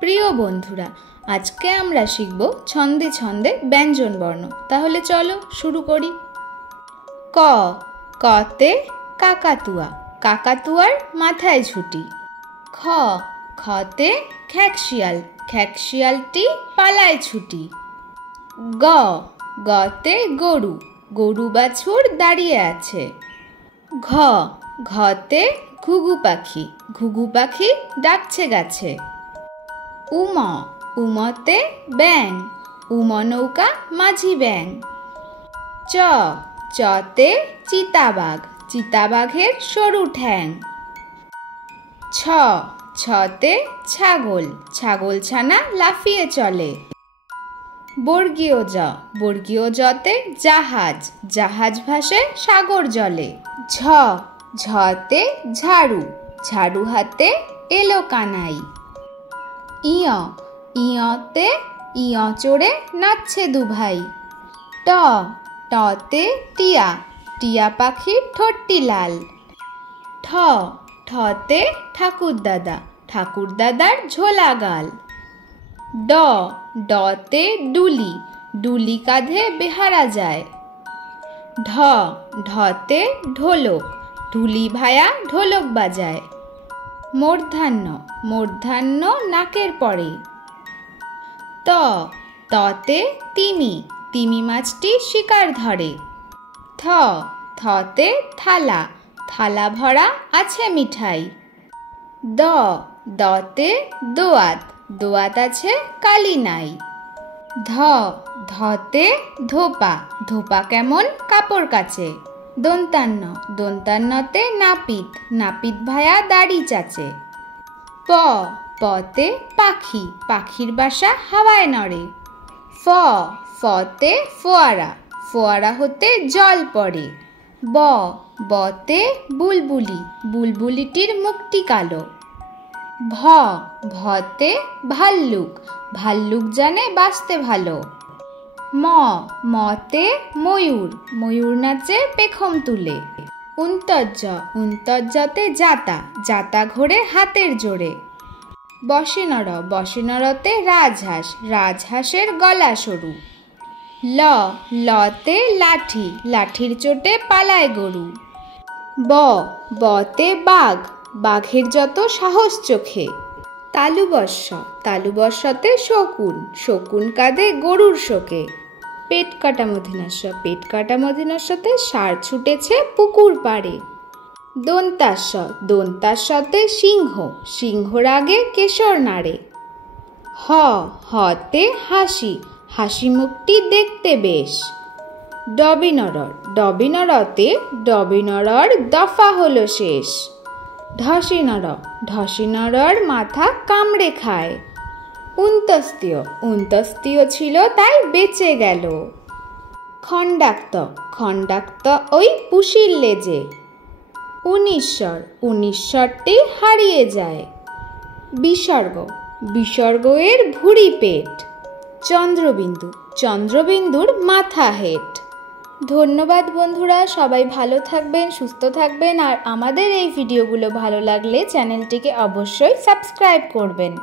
প্রিয় বন্ধুরা, আজকে আমরা শিখব ছন্দে ছন্দে ব্যঞ্জন বর্ণ। তাহলে চলো শুরু করি। ক, কতে কাকাতুয়া, কাকাতুয়ার মাথায় ঝুঁটি। খ, খতে খ্যাকশিয়াল, খ্যাকশিয়ালটি পালায় ছুটি। গ, গতে গরু, গরু বাছুর দাঁড়িয়ে আছে। ঘ, ঘতে ঘুঘু পাখি, ঘুঘু পাখি ডাকছে গাছে। উম, উমতে ব্যাঙ, উম নৌকা মাঝি ব্যাঙ। চ, চতে চিতাবাঘ, চিতাবাঘের সরু ঠ্যাং। ছ, ছতে ছাগল, ছাগল ছানা লাফিয়ে চলে। বর্গীয় জ, বর্গীয় জতে জাহাজ, জাহাজ ভাসে সাগর জলে। ঝ, ঝতে ঝাড়ু, ঝাড়ু হাতে এলো কানাই। ইয়, ইয়তে ইয় চড়ে নাচছে দুভাই। ট, টতে টিয়া, টিয়া পাখির ঠোঁটটি লাল। ঠ, ঠতে ঠাকুরদাদা, ঠাকুরদাদার ঝোলা গাল। ড, ডতে ডুলি, ডুলি কাঁধে বেহারা যায়। ঢ, ঢতে ঢোলক, ঢুলি ভায়া ঢোলক বাজায়। মূর্ধান্য, মূর্ধান্য নাকের পরে। ত, ততে তিমি, তিমি মাছটি শিকার ধরে। থ, থতে থালা, থালা ভরা আছে মিঠাই। দ, দতে দোয়াত, দোয়াত আছে কালি নাই। ধ, ধতে ধোপা, ধোপা কেমন কাপড় কাচে। দন্তান্ন, দন্তান্নতে নাপিত, নাপিত ভায়া দাড়ি চাচে। প, পতে পাখি, পাখির বাসা হাওয়ায় নড়ে। ফ, ফতে ফোয়ারা, ফোয়ারা হতে জল পড়ে। ব, বতে বুলবুলি, বুলবুলিটির মুখটি কালো। ভ, ভতে ভাল্লুক, ভাল্লুক জানে বাঁচতে ভালো। ম, মতে ময়ূর, ময়ূর নাচে পেখম তুলে। উন্তজ্জ, উন্তজ্জতে জাতা, জাতা ঘোরে হাতের জোরে। বসেনর, বসেনরতে রাজহাঁস, রাজহাঁসের গলা সরু। ল, লতে লাঠি, লাঠির চোটে পালায় গরু। ব, বতে বাঘ, বাঘের যত সাহস চোখে। তালুবস্য, তালুবস্যতে শকুন, শকুন কাঁধে গরুর শোকে। পেট কাটা মধিনাস্য, পেট কাটা মধিনাস্যতে ষাঁড় ছুটেছে পুকুর পাড়ে। দন্তাস্য, দন্তাস্যতে সিংহ, সিংহর আগে কেশর নাড়ে। হ, হতে হাসি, হাসি মুখটি দেখতে বেশ। ডবিনর, ডবিনরতে ডবিনরর দফা হলো শেষ। ঢসিনর, ঢসিনরর মাথা কামড়ে খায়। উন্তস্তীয়, উন্তস্তীয় ছিল তাই বেঁচে গেল। খণ্ডাক্ত, খণ্ডাক্ত ওই পুষির লেজে। উনিশ্বর, উনিশ্বরটি হারিয়ে যায়। বিসর্গ, বিসর্গ এর ভুঁড়ি পেট। চন্দ্রবিন্দু, চন্দ্রবিন্দুর মাথা হেট। ধন্যবাদ বন্ধুরা, সবাই ভালো থাকবেন, সুস্থ থাকবেন। আর আমাদের এই ভিডিওগুলো ভালো লাগলে চ্যানেলটিকে অবশ্যই সাবস্ক্রাইব করবেন।